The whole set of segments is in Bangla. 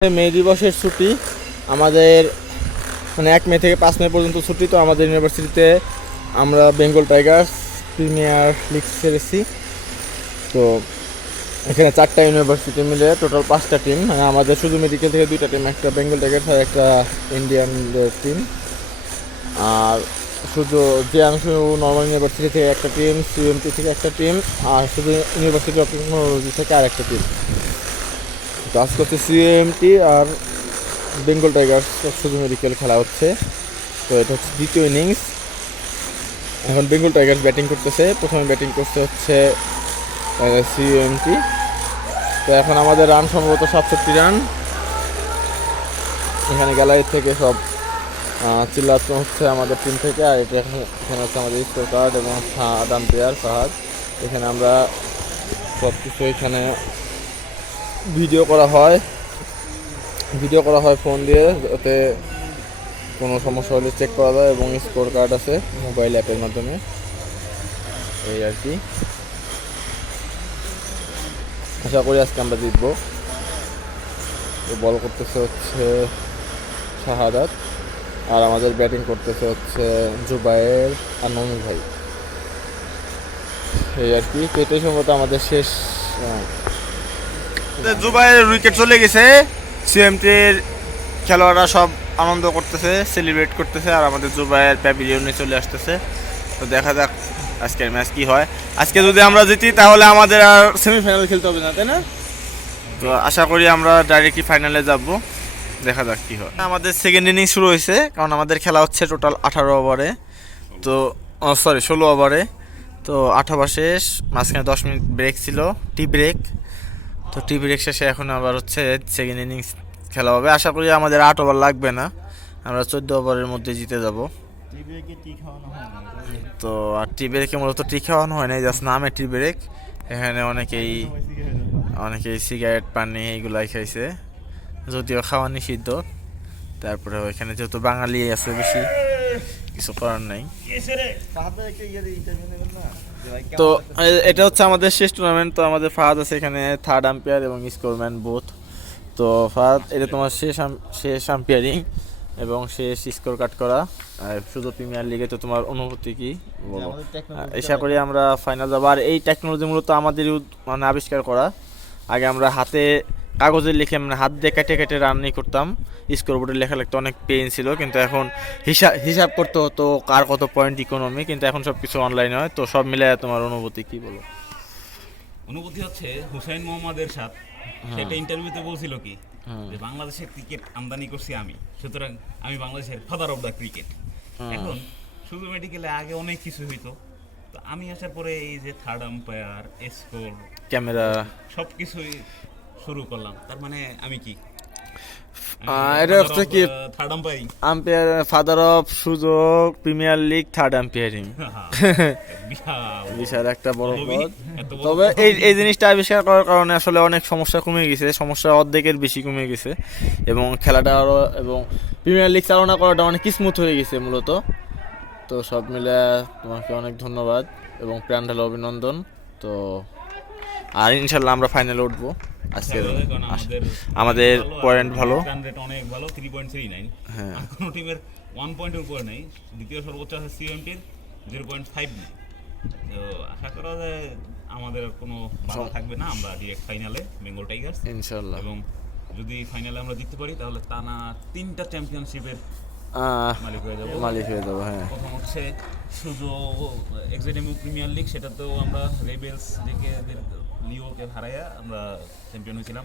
মে দিবসের ছুটি আমাদের মানে 1 মে থেকে 5 মে পর্যন্ত ছুটি। তো আমাদের ইউনিভার্সিটিতে আমরা বেঙ্গল টাইগার্স প্রিমিয়ার লিগ ছেড়েছি। তো এখানে 4টা ইউনিভার্সিটি মিলে টোটাল 5টা টিম, মানে আমাদের শুধু মেডিকেল থেকে 2টা টিম, একটা বেঙ্গল টাইগার্স আর একটা ইন্ডিয়ান টিম। আর শুধু জিয়াংশু নর্মাল ইউনিভার্সিটি থেকে একটা টিম, সিএমটি থেকে একটা টিম, আর শুধু ইউনিভার্সিটি অফ টেকনোলজি থেকে আর একটা টিম। তো আজকে হচ্ছে সিএমটি আর বেঙ্গল টাইগার্স শুধু মেডিকেল খেলা হচ্ছে। তো এটা হচ্ছে দ্বিতীয় ইনিংস। এখন বেঙ্গল টাইগার্স ব্যাটিং করতেছে, প্রথমে ব্যাটিং করতে হচ্ছে সিএমটি। তো এখন আমাদের রান সম্ভবত 67 রান। এখানে গ্যালারি থেকে সব চিল্লাতে হচ্ছে আমাদের টিম থেকে। আর এটা এখানে হচ্ছে আমাদের স্কোর কার্ড এবং আম্পায়ার ফাহাদ। এখানে আমরা সব কিছু এখানে ভিডিও করা হয় ফোন দিয়ে, যাতে কোনো সমস্যা হলে চেক করা যায়, এবং স্কোর কার্ড আছে মোবাইল অ্যাপের মাধ্যমে। এই আর কি, আশা করি আজকে আমরা জিতবো। বল করতেছে হচ্ছে শাহাদাত, আর আমাদের ব্যাটিং করতেছে হচ্ছে জুবায়ের আর নমি ভাই। এই আর কি, তো এটাই সম্ভবত আমাদের শেষ। জুবাইয়ের উইকেট চলে গেছে, সিএমটির খেলোয়াড়রা সব আনন্দ করতেছে, সেলিব্রেট করতেছে, আর আমাদের জুবাইয়ের প্যাভিলিয়নে চলে আসতেছে। তো দেখা যাক আজকের ম্যাচ কি হয়। আজকে যদি আমরা জিতি তাহলে আমাদের আর সেমিফাইনাল খেলতে হবে না, তাই না? তো আশা করি আমরা ডাইরেক্টলি ফাইনালে যাব, দেখা যাক কি হয়। আমাদের সেকেন্ড ইনিংস শুরু হয়েছে, কারণ আমাদের খেলা হচ্ছে টোটাল 18 ওভারে। তো 16 ওভারে। তো 8 ওভার শেষ, মাঝখানে 10 মিনিট ব্রেক ছিল, টি ব্রেক। তো টি ব্রেক শেষে এখন আবার হচ্ছে সেকেন্ড ইনিংস খেলা হবে। আশা করি আমাদের 8 ওভার লাগবে না, আমরা 14 ওভারের মধ্যে জিতে যাব। তো আর টি ব্রেকে মূলত টি খাওয়ানো হয় না, জাস্ট নামে টি ব্রেক। এখানে অনেকেই সিগারেট পানি এইগুলাই খাইছে, যদিও খাওয়া নিষিদ্ধ। তারপরে ওইখানে যেহেতু বাঙালি আছে বেশি, কিছু করার নাই। তো এটা হচ্ছে আমাদের শেষ টুর্নামেন্ট। তো আমাদের ফাহাদ আছে এখানে থার্ড আম্পায়ার এবং স্কোরম্যান বোথ। তো ফাহাদ, এটা তোমার শেষ আম্পায়ারিং এবং শেষ স্কোর কাট করা শুধু প্রিমিয়ার লিগে। তো তোমার অনুভূতি কি বলো? আশা করি আমরা ফাইনাল যাবো। আর এই টেকনোলজি মূলত আমাদেরই মানে আবিষ্কার করা। আগে আমরা হাতে কাগজে লিখে, মানে হাত দিয়ে কেটে কেটে রানই করতাম, স্কোর বোর্ডে লেখা লিখতে অনেক পেইন ছিল। কিন্তু এখন হিসাব করতে হতো কার কত পয়েন্ট ইকোনমি, কিন্তু এখন সব কিছু অনলাইনে হয়। তো সব মিলে তোমার অনুভূতি কি বলো? অনুভূতি হচ্ছে হুসাইন মোহাম্মদ এরশাদ সেটা ইন্টারভিউতে বলছিল কি, যে বাংলাদেশের ক্রিকেট আমদানি করছি আমি, সুতরাং আমি বাংলাদেশের ফাদার অফ দ্য ক্রিকেট। এখন শুধু মেডিকেলে আগে অনেক কিছু হইতো, তো আমি আসার পরে এই যে থার্ড আম্পায়ার, স্কোর, ক্যামেরা সব কিছুই শুরু করলাম। তার মানে আমি কি এটা হচ্ছে কি, third umpiring, umpire father of সুযোগ প্রিমিয়ার লিগ থার্ড আম্পায়ারিং। বিশাল একটা বড় পদ। তবে এই জিনিসটা আবিষ্কার করার কারণে আসলে অনেক সমস্যা কমে গেছে, সমস্যা অর্ধেকের বেশি কমে গেছে, এবং খেলাটা আরও, এবং প্রিমিয়ার লিগ চালনা করাটা অনেক স্মুথ হয়ে গেছে মূলত। তো সব মিলে তোমাকে অনেক ধন্যবাদ এবং প্রাণ ঢালা অভিনন্দন। তো আর ইনশাল্লাহ আমরা ফাইনালে উঠবো। আজকে আমাদের পয়েন্ট ভালো, রান রেট অনেক ভালো, 3.39। হ্যাঁ, আর কোনো টিমের 1 পয়েন্টের উপরে নেই। দ্বিতীয় সর্বোচ্চ আছে সিএমটির 0.5 নেই। তো আশা করা যায় আমাদের কোনো বাধা থাকবে না, আমরা ডিরেক্ট ফাইনালে বেঙ্গল টাইগার্স ইনশাল্লাহ। এবং যদি ফাইনালে আমরা জিততে পারি তাহলে টানা 3টা চ্যাম্পিয়নশিপের মালিক হয়ে যাবো। হ্যাঁ, প্রথম হচ্ছে শুধু এক্সাডেমি প্রিমিয়ার লিগ, সেটাতেও আমরা রেবেলস ডেকে লিওকে হারাইয়া আমরা চ্যাম্পিয়ন হয়েছিলাম।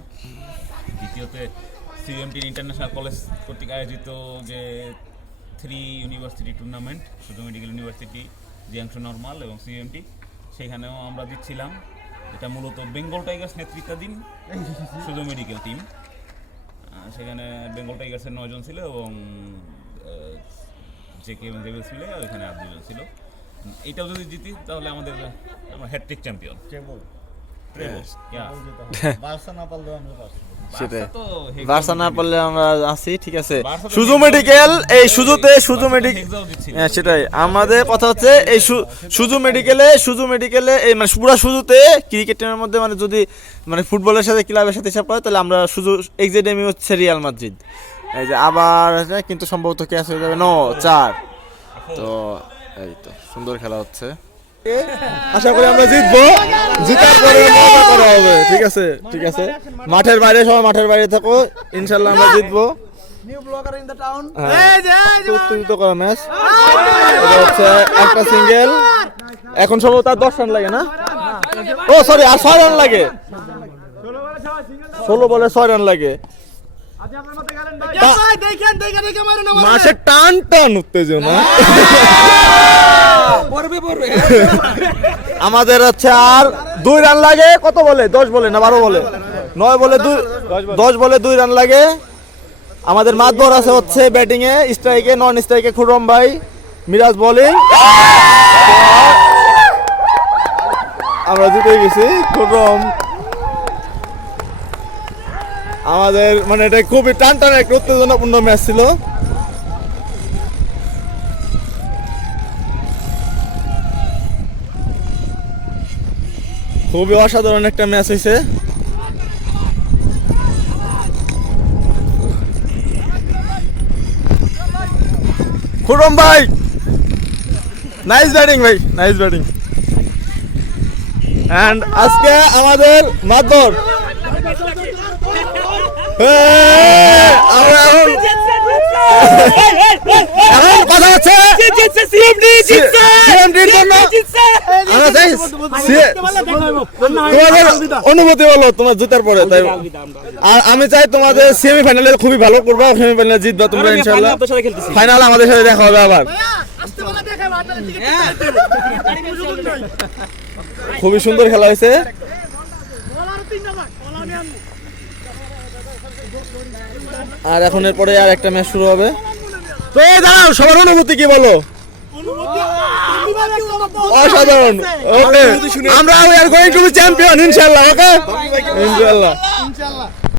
দ্বিতীয়তে সিএমটির ইন্টারন্যাশনাল কলেজ কর্তৃক আয়োজিত যে 3 ইউনিভার্সিটি টুর্নামেন্ট, শুধু মেডিকেল ইউনিভার্সিটি, জিয়াংশু নর্মাল এবং সিএমটি, সেখানেও আমরা জিতছিলাম। এটা মূলত বেঙ্গল টাইগার্স নেতৃত্বাধীন শুধু মেডিকেল টিম। সেখানে বেঙ্গল টাইগার্সের 9 জন ছিল এবং জেকে এবং রেবেলস মিলে ওইখানে 8 জন ছিল। এইটাও যদি জিতি তাহলে আমরা হ্যাট্রিক চ্যাম্পিয়ন। সেটাই বার্সা তো হেক্সাও বার্সা না পারলে আমরা আছি, ঠিক আছে। বার্সা তো সুজু হেক্সাও মেডিকেল, এই সুজুতে সুজু বার্সা তো মেডিকেল, হেক্সাও দিচ্ছিল। হ্যাঁ সেটাই আমাদের কথা হচ্ছে এই সুজু মেডিকেলে এই মানে পুরা সুজুতে ক্রিকেট টিমের মধ্যে মানে যদি মানে ফুটবলের সাথে ক্লাবের সাথে হিসাব করে তাহলে আমরা সুজু এক্সাডেমি হচ্ছে রিয়াল মাদ্রিদ। এই যে আবার কিন্তু সম্ভবত ক্যাচ হয়ে যাবে 9-4। তো এই তো সুন্দর খেলা হচ্ছে, আশা করি আমরা জিতবো, জিতার পরে মজা করা হবে, ঠিক আছে ঠিক আছে। মাঠের বাইরে, সবাই মাঠের বাইরে থাকো, ইনশাল্লাহ আমরা জিতবো। উত্তেজিত করা ম্যাচ, এটা হচ্ছে একটা সিঙ্গেল, এখন সম্ভবত তার 10 রান লাগে না, ও সরি আর 6 রান লাগে, 16 বলে 6 রান লাগে। মাঠে টান টান উত্তেজনা। আমাদের হচ্ছে আর 2 রান লাগে, কত বলে 10 বলে না 12 বলে 9 বলে 10 বলে 2 রান লাগে। আমাদের মাতবর আছে হচ্ছে ব্যাটিং এ, স্ট্রাইকে নন স্ট্রাইকে খুররম ভাই, মিরাজ বোলিং। আমরা জিতে গেছি, খুররম আমাদের মানে এটা খুবই টান টান একটা উত্তেজনাপূর্ণ ম্যাচ ছিল। খুবই অসাধারণ একটা ম্যাচ হয়েছে। খুররম ভাই নাইস ব্যাটিং ভাই, নাইস ব্যাটিং। এন্ড আজকে আমাদের মাতবর আমরা এখন কথা হচ্ছে CMD-র জন্য আমরা চাই তোমাদের অনুমতি বলো তোমার জেতার পরে, তাই আর আমি চাই তোমাদের সেমিফাইনালে খুবই ভালো করবা, সেমিফাইনালে জিতবা তোমরা ইনশাআল্লাহ, ফাইনাল আমাদের সাথে দেখা হবে আবার। খুবই সুন্দর খেলা হয়েছে। আর এখন এর পরে আর একটা ম্যাচ শুরু হবে। তো এই দাঁড়াও, সবার অনুভূতি কি বলো? অসাধারণ। ওকে, আমরা we are going to be champion ইনশাআল্লাহ। ওকে ইনশাআল্লাহ।